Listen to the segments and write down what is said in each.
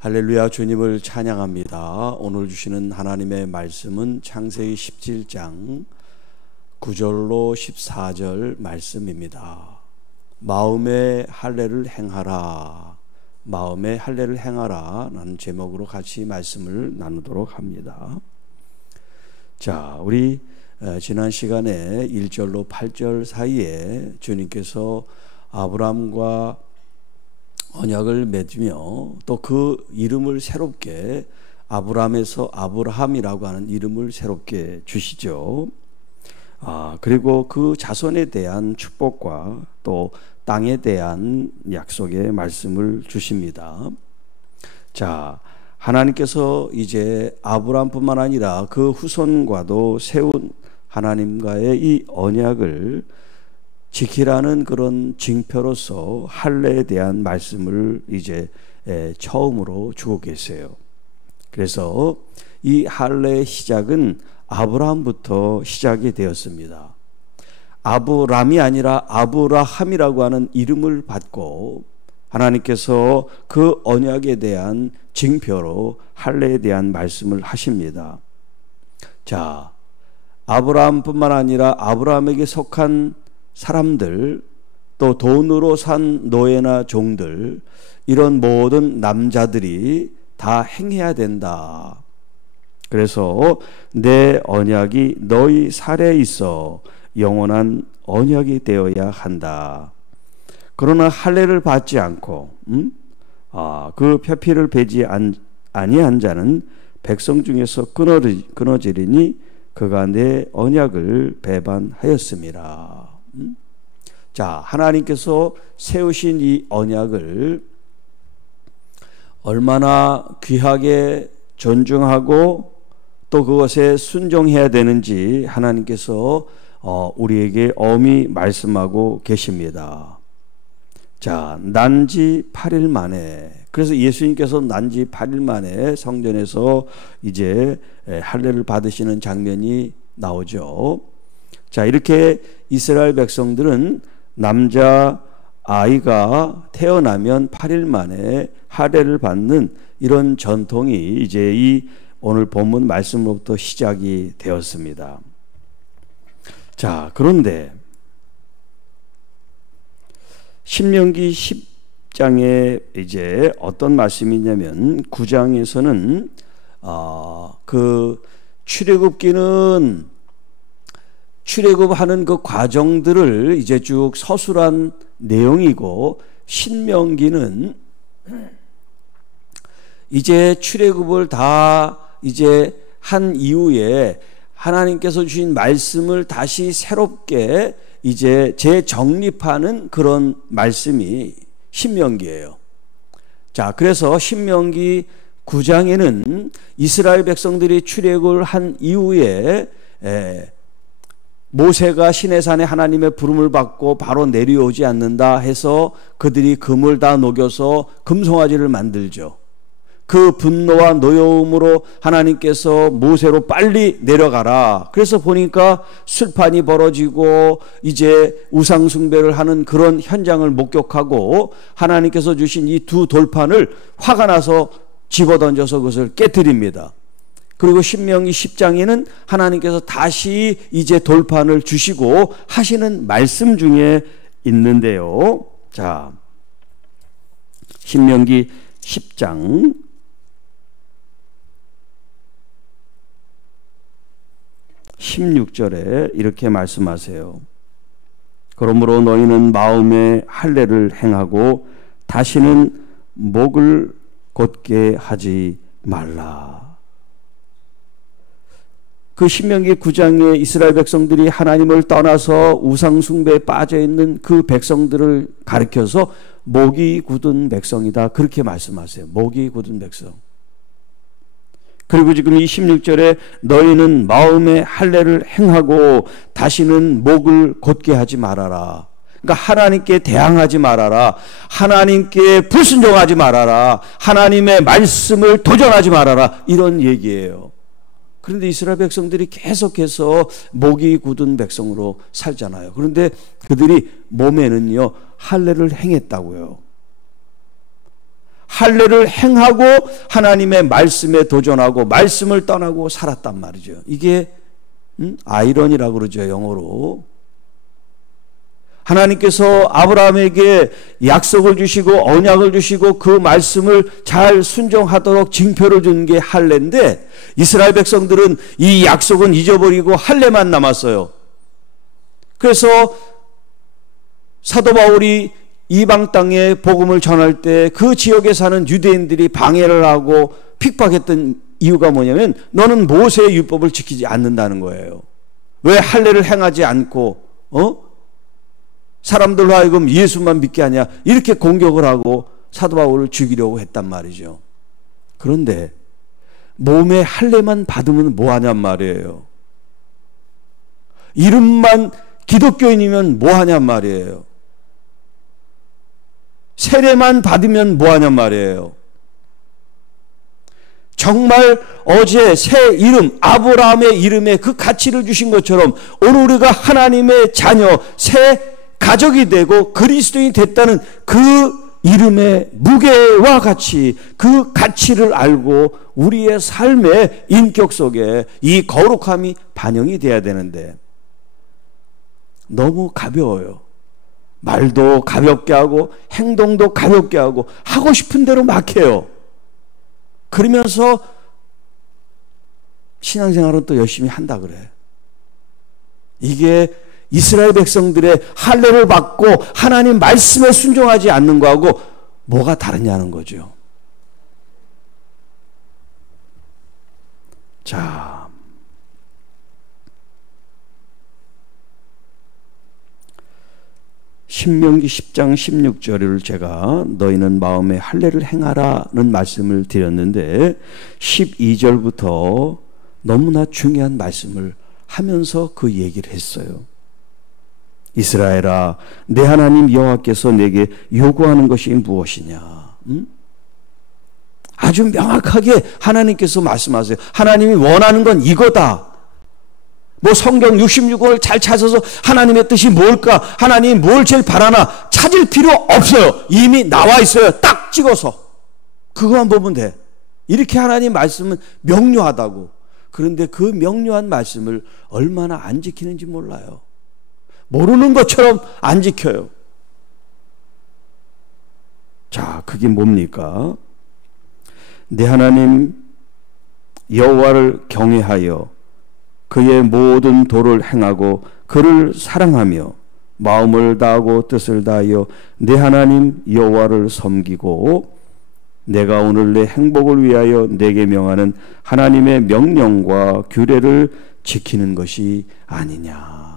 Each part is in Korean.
할렐루야, 주님을 찬양합니다. 오늘 주시는 하나님의 말씀은 창세기 17장 9절로 14절 말씀입니다. 마음의 할례를 행하라, 마음의 할례를 행하라 라는 제목으로 같이 말씀을 나누도록 합니다. 자, 우리 지난 시간에 1절로 8절 사이에 주님께서 아브라함과 언약을 맺으며 또 그 이름을 새롭게 아브라함에서 아브라함이라고 하는 이름을 새롭게 주시죠. 그리고 그 자손에 대한 축복과 또 땅에 대한 약속의 말씀을 주십니다. 자, 하나님께서 이제 아브라함뿐만 아니라 그 후손과도 세운 하나님과의 이 언약을 지키라는 그런 징표로서 할례에 대한 말씀을 이제 처음으로 주고 계세요. 그래서 이 할례의 시작은 아브라함부터 시작이 되었습니다. 아브람이 아니라 아브라함이라고 하는 이름을 받고 하나님께서 그 언약에 대한 징표로 할례에 대한 말씀을 하십니다. 자, 아브라함뿐만 아니라 아브라함에게 속한 사람들, 또 돈으로 산 노예나 종들, 이런 모든 남자들이 다 행해야 된다. 그래서 내 언약이 너희 살에 있어 영원한 언약이 되어야 한다. 그러나 할례를 받지 않고 그 표피를 베지 아니한 자는 백성 중에서 끊어지리니 그가 내 언약을 배반하였습니다. 자, 하나님께서 세우신 이 언약을 얼마나 귀하게 존중하고 또 그것에 순종해야 되는지 하나님께서 우리에게 엄히 말씀하고 계십니다. 자, 난지 8일 만에, 그래서 예수님께서 난지 8일 만에 성전에서 이제 할례를 받으시는 장면이 나오죠. 자, 이렇게 이스라엘 백성들은 남자 아이가 태어나면 8일 만에 할례를 받는 이런 전통이 이제 이 오늘 본문 말씀으로부터 시작이 되었습니다. 자, 그런데 신명기 10장에 이제 어떤 말씀이냐면 9장에서는 그 출애굽하는 그 과정들을 이제 쭉 서술한 내용이고, 신명기는 이제 출애굽을 다 이제 한 이후에 하나님께서 주신 말씀을 다시 새롭게 이제 재정립하는 그런 말씀이 신명기예요. 자, 그래서 신명기 9장에는 이스라엘 백성들이 출애굽을 한 이후에 모세가 시내산에 하나님의 부름을 받고 바로 내려오지 않는다 해서 그들이 금을 다 녹여서 금송아지를 만들죠. 그 분노와 노여움으로 하나님께서 모세로 빨리 내려가라. 그래서 보니까 술판이 벌어지고 이제 우상숭배를 하는 그런 현장을 목격하고 하나님께서 주신 이 두 돌판을 화가 나서 집어던져서 그것을 깨뜨립니다. 그리고 신명기 10장에는 하나님께서 다시 이제 돌판을 주시고 하시는 말씀 중에 있는데요. 자, 신명기 10장 16절에 이렇게 말씀하세요. 그러므로 너희는 마음의 할례를 행하고 다시는 목을 곧게 하지 말라. 그 신명기 9장에 이스라엘 백성들이 하나님을 떠나서 우상 숭배에 빠져 있는 그 백성들을 가리켜서 목이 굳은 백성이다, 그렇게 말씀하세요. 목이 굳은 백성. 그리고 지금 이 16절에 너희는 마음의 할례를 행하고 다시는 목을 곧게 하지 말아라. 그러니까 하나님께 대항하지 말아라. 하나님께 불순종하지 말아라. 하나님의 말씀을 도전하지 말아라. 이런 얘기예요. 그런데 이스라엘 백성들이 계속해서 목이 굳은 백성으로 살잖아요. 그런데 그들이 몸에는요 할례를 행했다고요. 할례를 행하고 하나님의 말씀에 도전하고 말씀을 떠나고 살았단 말이죠. 이게 아이러니라고 그러죠, 영어로. 하나님께서 아브라함에게 약속을 주시고 언약을 주시고 그 말씀을 잘 순종하도록 징표를 준 게 할례인데, 이스라엘 백성들은 이 약속은 잊어버리고 할례만 남았어요. 그래서 사도 바울이 이방 땅에 복음을 전할 때 그 지역에 사는 유대인들이 방해를 하고 핍박했던 이유가 뭐냐면, 너는 모세의 율법을 지키지 않는다는 거예요. 왜 할례를 행하지 않고 사람들로 하여금 예수만 믿게 하냐, 이렇게 공격을 하고 사도 바울을 죽이려고 했단 말이죠. 그런데 몸에 할례만 받으면 뭐하냔 말이에요. 이름만 기독교인이면 뭐하냔 말이에요. 세례만 받으면 뭐하냔 말이에요. 정말 어제 새 이름, 아브라함의 이름에 그 가치를 주신 것처럼 오늘 우리가 하나님의 자녀, 새 가족이 되고 그리스도인이 됐다는 그 이름의 무게와 같이, 그 가치를 알고 우리의 삶의 인격 속에 이 거룩함이 반영이 돼야 되는데 너무 가벼워요. 말도 가볍게 하고 행동도 가볍게 하고 하고 싶은 대로 막 해요. 그러면서 신앙생활은 또 열심히 한다 그래. 이게 이스라엘 백성들의 할례를 받고 하나님 말씀에 순종하지 않는 거하고 뭐가 다르냐는 거죠. 자, 신명기 10장 16절을 제가 너희는 마음에 할례를 행하라는 말씀을 드렸는데 12절부터 너무나 중요한 말씀을 하면서 그 얘기를 했어요. 이스라엘아, 내 하나님 여호와께서 내게 요구하는 것이 무엇이냐? 아주 명확하게 하나님께서 말씀하세요. 하나님이 원하는 건 이거다. 뭐 성경 66권을 잘 찾아서 하나님의 뜻이 뭘까? 하나님이 뭘 제일 바라나? 찾을 필요 없어요. 이미 나와 있어요. 딱 찍어서. 그거만 보면 돼. 이렇게 하나님 말씀은 명료하다고. 그런데 그 명료한 말씀을 얼마나 안 지키는지 몰라요. 모르는 것처럼 안 지켜요. 자, 그게 뭡니까? 내 하나님 여호와를 경외하여 그의 모든 도를 행하고 그를 사랑하며 마음을 다하고 뜻을 다하여 내 하나님 여호와를 섬기고 내가 오늘 내 행복을 위하여 내게 명하는 하나님의 명령과 규례를 지키는 것이 아니냐.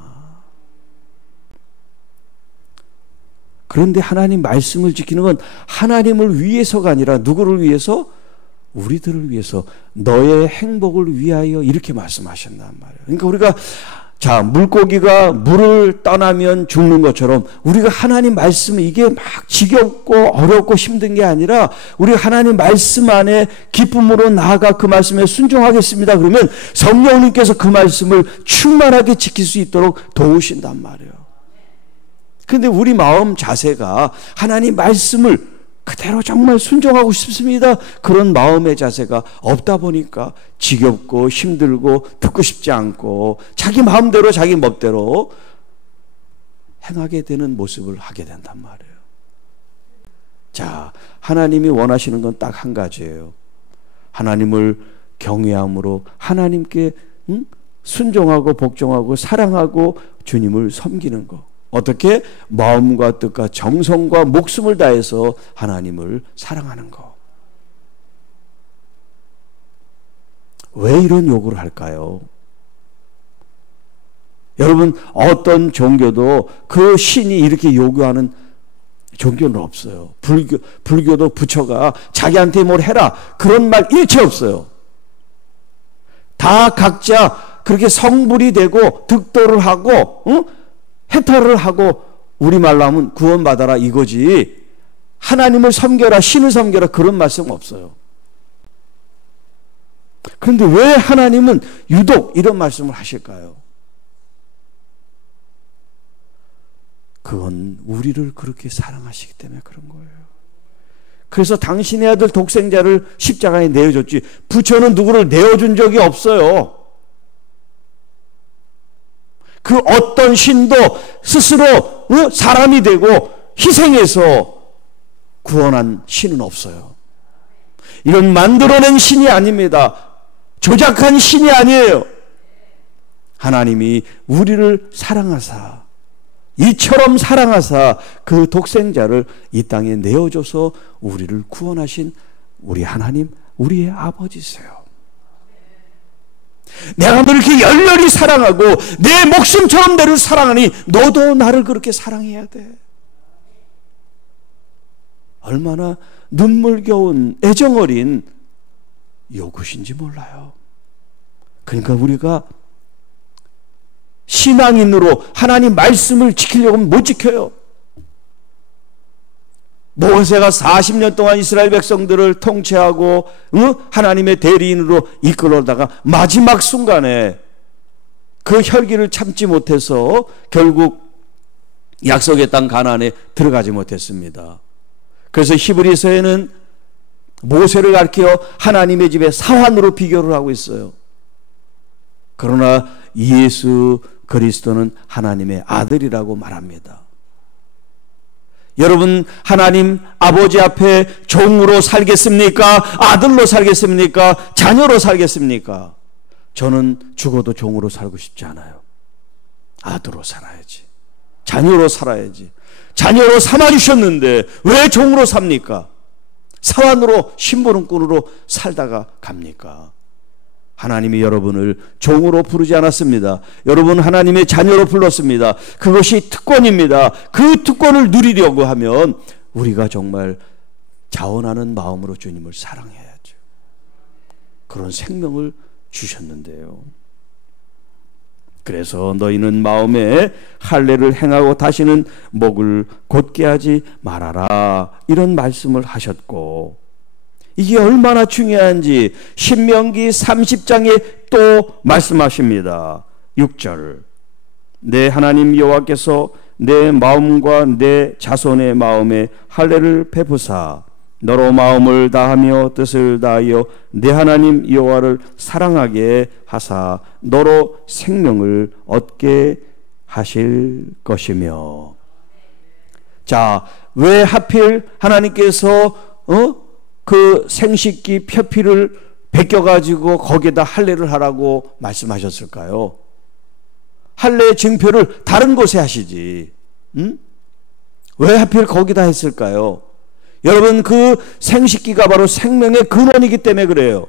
그런데 하나님 말씀을 지키는 건 하나님을 위해서가 아니라 누구를 위해서? 우리들을 위해서, 너의 행복을 위하여, 이렇게 말씀하셨단 말이에요. 그러니까 우리가 자, 물고기가 물을 떠나면 죽는 것처럼 우리가 하나님 말씀을, 이게 막 지겹고 어렵고 힘든 게 아니라 우리가 하나님 말씀 안에 기쁨으로 나아가 그 말씀에 순종하겠습니다. 그러면 성령님께서 그 말씀을 충만하게 지킬 수 있도록 도우신단 말이에요. 그런데 우리 마음 자세가 하나님 말씀을 그대로 정말 순종하고 싶습니다, 그런 마음의 자세가 없다 보니까 지겹고 힘들고 듣고 싶지 않고 자기 마음대로 자기 멋대로 행하게 되는 모습을 하게 된단 말이에요. 자, 하나님이 원하시는 건 딱 한 가지예요. 하나님을 경외함으로 하나님께 순종하고 복종하고 사랑하고 주님을 섬기는 거. 어떻게? 마음과 뜻과 정성과 목숨을 다해서 하나님을 사랑하는 거. 왜 이런 요구를 할까요? 여러분, 어떤 종교도 그 신이 이렇게 요구하는 종교는 없어요. 불교도 부처가 자기한테 뭘 해라 그런 말 일체 없어요. 다 각자 그렇게 성불이 되고 득도를 하고 해탈을 하고 우리말로 하면 구원받아라 이거지, 하나님을 섬겨라, 신을 섬겨라 그런 말씀 없어요. 그런데 왜 하나님은 유독 이런 말씀을 하실까요? 그건 우리를 그렇게 사랑하시기 때문에 그런 거예요. 그래서 당신의 아들 독생자를 십자가에 내어줬지 부처는 누구를 내어준 적이 없어요. 그 어떤 신도 스스로 사람이 되고 희생해서 구원한 신은 없어요. 이건 만들어낸 신이 아닙니다. 조작한 신이 아니에요. 하나님이 우리를 사랑하사 이처럼 사랑하사 그 독생자를 이 땅에 내어줘서 우리를 구원하신 우리 하나님, 우리의 아버지세요. 내가 너를 이렇게 열렬히 사랑하고 내 목숨처럼 너를 사랑하니 너도 나를 그렇게 사랑해야 돼. 얼마나 눈물겨운 애정어린 요구신지 몰라요. 그러니까 우리가 신앙인으로 하나님 말씀을 지키려고 하면 못 지켜요. 모세가 40년 동안 이스라엘 백성들을 통치하고 하나님의 대리인으로 이끌어다가 마지막 순간에 그 혈기를 참지 못해서 결국 약속의 땅 가나안에 들어가지 못했습니다. 그래서 히브리서에는 모세를 가리켜 하나님의 집의 사환으로 비교를 하고 있어요. 그러나 예수 그리스도는 하나님의 아들이라고 말합니다. 여러분, 하나님 아버지 앞에 종으로 살겠습니까? 아들로 살겠습니까? 자녀로 살겠습니까? 저는 죽어도 종으로 살고 싶지 않아요. 아들로 살아야지. 자녀로 살아야지. 자녀로 삼아주셨는데 왜 종으로 삽니까? 사환으로 심부름꾼으로 살다가 갑니까? 하나님이 여러분을 종으로 부르지 않았습니다. 여러분 하나님의 자녀로 불렀습니다. 그것이 특권입니다. 그 특권을 누리려고 하면 우리가 정말 자원하는 마음으로 주님을 사랑해야죠. 그런 생명을 주셨는데요. 그래서 너희는 마음에 할례를 행하고 다시는 목을 곧게 하지 말아라, 이런 말씀을 하셨고, 이게 얼마나 중요한지 신명기 30장에 또 말씀하십니다. 6절, 내 하나님 여호와께서 내 마음과 내 자손의 마음에 할례를 베푸사 너로 마음을 다하며 뜻을 다하여 내 하나님 여호와를 사랑하게 하사 너로 생명을 얻게 하실 것이며. 자, 왜 하필 하나님께서 그 생식기 표피를 베껴가지고 거기에다 할례를 하라고 말씀하셨을까요? 할례 증표를 다른 곳에 하시지, 왜 하필 거기다 했을까요? 여러분, 그 생식기가 바로 생명의 근원이기 때문에 그래요.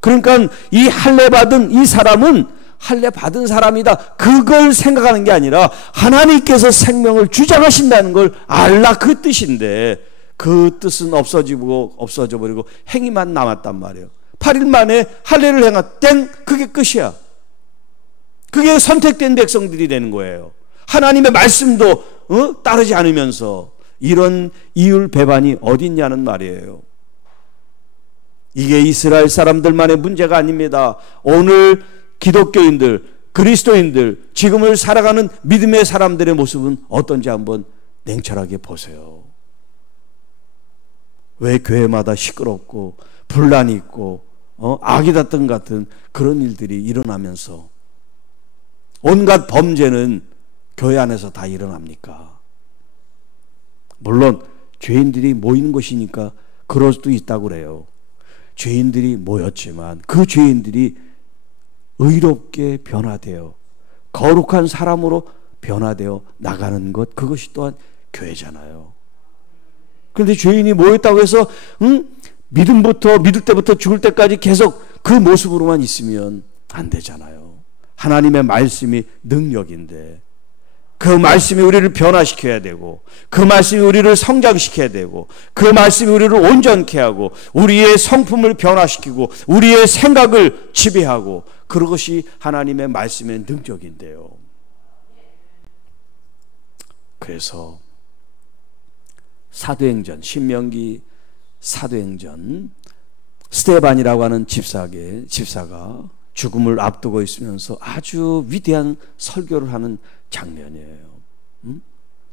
그러니까 이 할례 받은 이 사람은 할례 받은 사람이다, 그걸 생각하는 게 아니라 하나님께서 생명을 주장하신다는 걸 알라, 그 뜻인데 그 뜻은 없어져 버리고 행위만 남았단 말이에요. 8일 만에 할례를 행하 땡, 그게 끝이야. 그게 선택된 백성들이 되는 거예요. 하나님의 말씀도 따르지 않으면서. 이런 이율 배반이 어딨냐는 말이에요. 이게 이스라엘 사람들만의 문제가 아닙니다. 오늘 기독교인들, 그리스도인들, 지금을 살아가는 믿음의 사람들의 모습은 어떤지 한번 냉철하게 보세요. 왜 교회마다 시끄럽고 분란이 있고 아기다툼 같은 그런 일들이 일어나면서 온갖 범죄는 교회 안에서 다 일어납니까? 물론 죄인들이 모이는 곳이니까 그럴 수도 있다고 그래요. 죄인들이 모였지만 그 죄인들이 의롭게 변화되어 거룩한 사람으로 변화되어 나가는 것, 그것이 또한 교회잖아요. 그런데 죄인이 모였다고 해서 믿을 때부터 죽을 때까지 계속 그 모습으로만 있으면 안 되잖아요. 하나님의 말씀이 능력인데 그 말씀이 우리를 변화시켜야 되고, 그 말씀이 우리를 성장시켜야 되고, 그 말씀이 우리를 온전케 하고 우리의 성품을 변화시키고 우리의 생각을 지배하고, 그것이 하나님의 말씀의 능력인데요. 그래서 사도행전, 신명기 사도행전, 스데반이라고 하는 집사가 죽음을 앞두고 있으면서 아주 위대한 설교를 하는 장면이에요.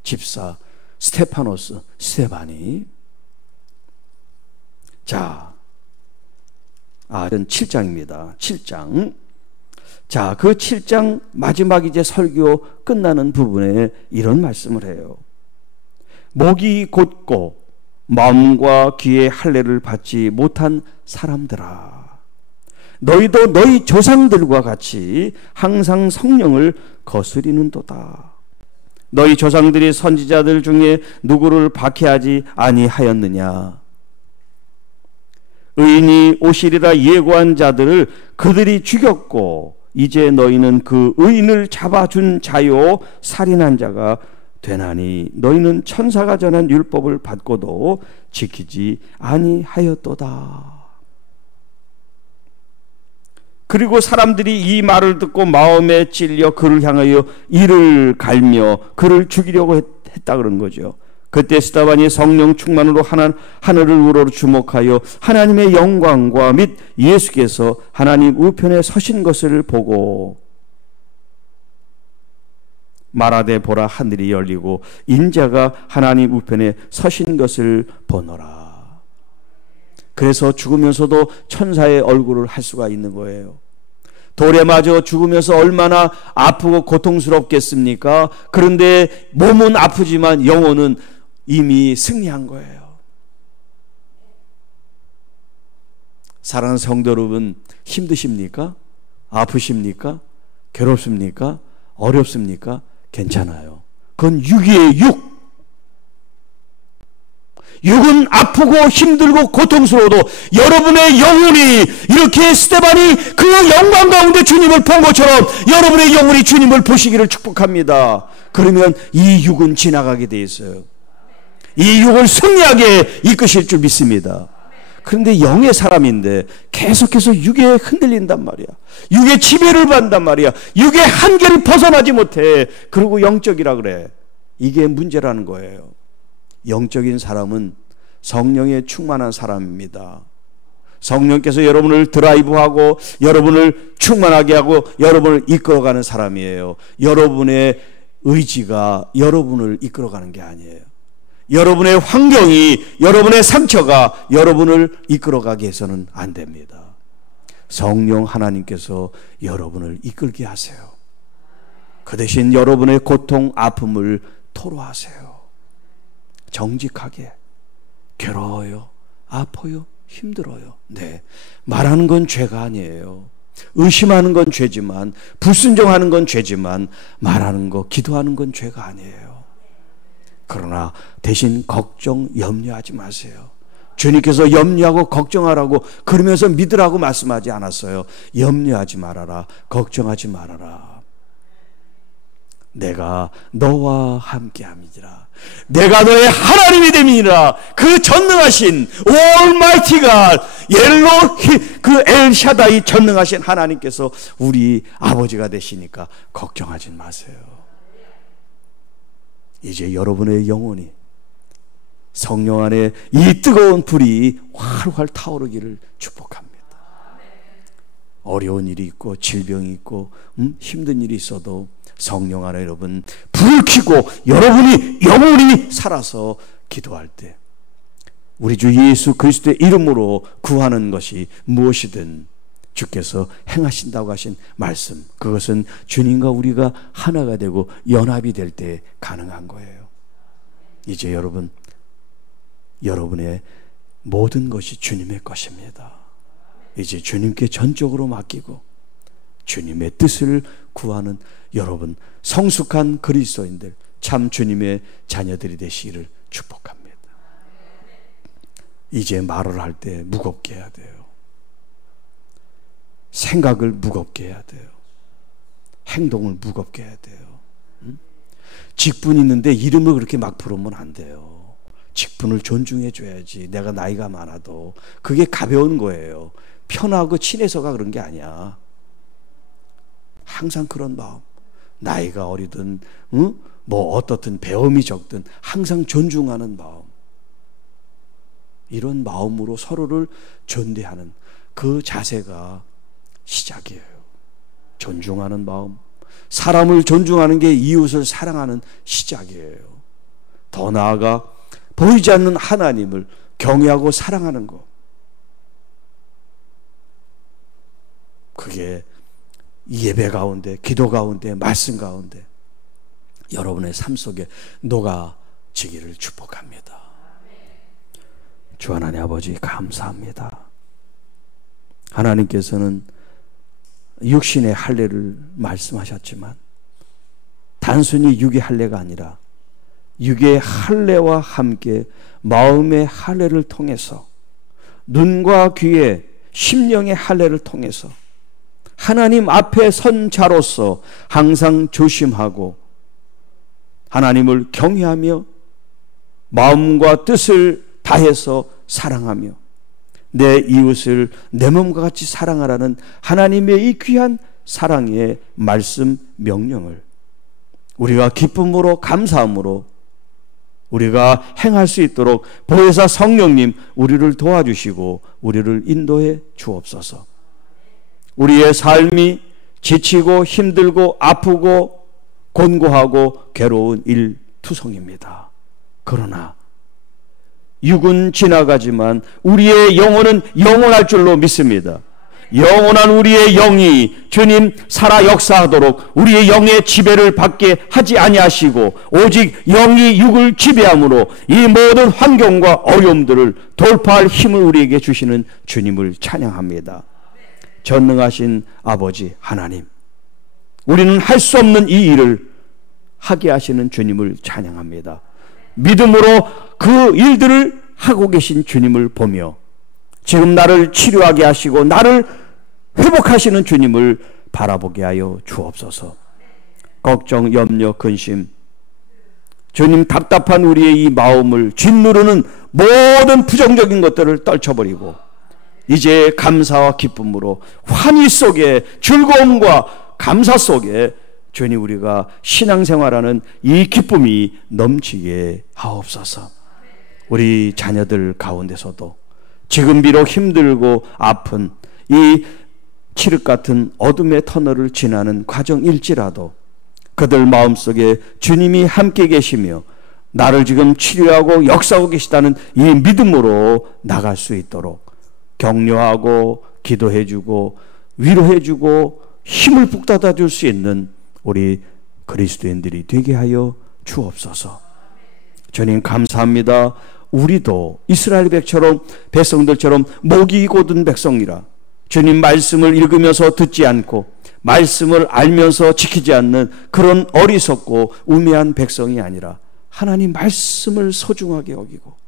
집사 스테파노스, 스데반이 자, 이건 7장입니다. 7장. 자, 그 7장 마지막 이제 설교 끝나는 부분에 이런 말씀을 해요. 목이 곧고 마음과 귀의 할례를 받지 못한 사람들아, 너희도 너희 조상들과 같이 항상 성령을 거스리는도다. 너희 조상들이 선지자들 중에 누구를 박해하지 아니하였느냐? 의인이 오시리라 예고한 자들을 그들이 죽였고 이제 너희는 그 의인을 잡아준 자요 살인한 자가 되나니 너희는 천사가 전한 율법을 받고도 지키지 아니하였도다. 그리고 사람들이 이 말을 듣고 마음에 찔려 그를 향하여 이를 갈며 그를 죽이려고 했다 그런 거죠. 그때 스데반이 성령 충만으로 하늘을 우러러 주목하여 하나님의 영광과 및 예수께서 하나님 우편에 서신 것을 보고 말하되 보라, 하늘이 열리고 인자가 하나님 우편에 서신 것을 보노라. 그래서 죽으면서도 천사의 얼굴을 할 수가 있는 거예요. 돌에 맞아 죽으면서 얼마나 아프고 고통스럽겠습니까? 그런데 몸은 아프지만 영혼은 이미 승리한 거예요. 사랑하는 성도 여러분, 힘드십니까? 아프십니까? 괴롭습니까? 어렵습니까? 괜찮아요. 그건 육이에요, 육. 육은 아프고 힘들고 고통스러워도 여러분의 영혼이 이렇게 스데반이 그 영광 가운데 주님을 본 것처럼 여러분의 영혼이 주님을 보시기를 축복합니다. 그러면 이 육은 지나가게 돼 있어요. 이 육을 승리하게 이끄실 줄 믿습니다. 그런데 영의 사람인데 계속해서 육에 흔들린단 말이야. 육의 지배를 받는단 말이야. 육의 한계를 벗어나지 못해. 그리고 영적이라 그래. 이게 문제라는 거예요. 영적인 사람은 성령에 충만한 사람입니다. 성령께서 여러분을 드라이브하고 여러분을 충만하게 하고 여러분을 이끌어가는 사람이에요. 여러분의 의지가 여러분을 이끌어가는 게 아니에요. 여러분의 환경이, 여러분의 상처가 여러분을 이끌어가게 해서는 안 됩니다. 성령 하나님께서 여러분을 이끌게 하세요. 그 대신 여러분의 고통, 아픔을 토로하세요. 정직하게. 괴로워요, 아파요, 힘들어요. 네, 말하는 건 죄가 아니에요. 의심하는 건 죄지만, 불순종하는 건 죄지만, 말하는 거, 기도하는 건 죄가 아니에요. 그러나 대신 걱정, 염려하지 마세요. 주님께서 염려하고 걱정하라고 그러면서 믿으라고 말씀하지 않았어요. 염려하지 말아라, 걱정하지 말아라. 내가 너와 함께함이니라. 내가 너의 하나님이 됨이니라. 그 전능하신 Almighty God, 그 엘샤다이 전능하신 하나님께서 우리 아버지가 되시니까 걱정하지 마세요. 이제 여러분의 영혼이 성령 안에 이 뜨거운 불이 활활 타오르기를 축복합니다. 어려운 일이 있고 질병이 있고 힘든 일이 있어도 성령 안에 여러분 불을 켜고 여러분이 영원히 살아서 기도할 때 우리 주 예수 그리스도의 이름으로 구하는 것이 무엇이든 주께서 행하신다고 하신 말씀, 그것은 주님과 우리가 하나가 되고 연합이 될 때 가능한 거예요. 이제 여러분의 모든 것이 주님의 것입니다. 이제 주님께 전적으로 맡기고 주님의 뜻을 구하는 여러분 성숙한 그리스도인들, 참 주님의 자녀들이 되시기를 축복합니다. 이제 말을 할 때 무겁게 해야 돼요. 생각을 무겁게 해야 돼요. 행동을 무겁게 해야 돼요. 직분이 있는데 이름을 그렇게 막 부르면 안 돼요. 직분을 존중해 줘야지. 내가 나이가 많아도 그게 가벼운 거예요. 편하고 친해서가 그런 게 아니야. 항상 그런 마음, 나이가 어리든 뭐 어떻든 배움이 적든 항상 존중하는 마음, 이런 마음으로 서로를 존대하는 그 자세가 시작이에요. 존중하는 마음, 사람을 존중하는 게 이웃을 사랑하는 시작이에요. 더 나아가 보이지 않는 하나님을 경외하고 사랑하는 것, 그게 예배 가운데, 기도 가운데, 말씀 가운데 여러분의 삶 속에 녹아지기를 축복합니다. 주 하나님 아버지 감사합니다. 하나님께서는 육신의 할례를 말씀하셨지만 단순히 육의 할례가 아니라 육의 할례와 함께 마음의 할례를 통해서 눈과 귀의 심령의 할례를 통해서 하나님 앞에 선 자로서 항상 조심하고 하나님을 경외하며 마음과 뜻을 다해서 사랑하며 내 이웃을 내 몸과 같이 사랑하라는 하나님의 이 귀한 사랑의 말씀 명령을 우리가 기쁨으로 감사함으로 우리가 행할 수 있도록 보혜사 성령님 우리를 도와주시고 우리를 인도해 주옵소서. 우리의 삶이 지치고 힘들고 아프고 곤고하고 괴로운 일투성입니다. 그러나 육은 지나가지만 우리의 영혼은 영원할 줄로 믿습니다. 영원한 우리의 영이 주님 살아 역사하도록 우리의 영의 지배를 받게 하지 아니하시고 오직 영이 육을 지배함으로 이 모든 환경과 어려움들을 돌파할 힘을 우리에게 주시는 주님을 찬양합니다. 전능하신 아버지 하나님, 우리는 할 수 없는 이 일을 하게 하시는 주님을 찬양합니다. 믿음으로 그 일들을 하고 계신 주님을 보며 지금 나를 치료하게 하시고 나를 회복하시는 주님을 바라보게 하여 주옵소서. 걱정, 염려, 근심, 주님 답답한 우리의 이 마음을 짓누르는 모든 부정적인 것들을 떨쳐버리고 이제 감사와 기쁨으로 환희 속에 즐거움과 감사 속에 주님 우리가 신앙생활하는 이 기쁨이 넘치게 하옵소서. 우리 자녀들 가운데서도 지금 비록 힘들고 아픈 이 칠흑 같은 어둠의 터널을 지나는 과정일지라도 그들 마음속에 주님이 함께 계시며 나를 지금 치료하고 역사하고 계시다는 이 믿음으로 나갈 수 있도록 격려하고 기도해주고 위로해주고 힘을 북돋아 줄 수 있는 우리 그리스도인들이 되게 하여 주옵소서. 주님 감사합니다. 우리도 이스라엘 백성들처럼 목이 곧은 백성이라 주님 말씀을 읽으면서 듣지 않고 말씀을 알면서 지키지 않는 그런 어리석고 우매한 백성이 아니라 하나님 말씀을 소중하게 여기고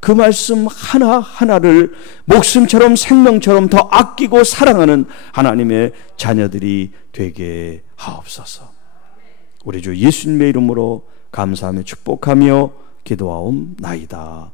그 말씀 하나하나를 목숨처럼 생명처럼 더 아끼고 사랑하는 하나님의 자녀들이 되게 하옵소서. 우리 주 예수님의 이름으로 감사하며 축복하며 기도하옵나이다.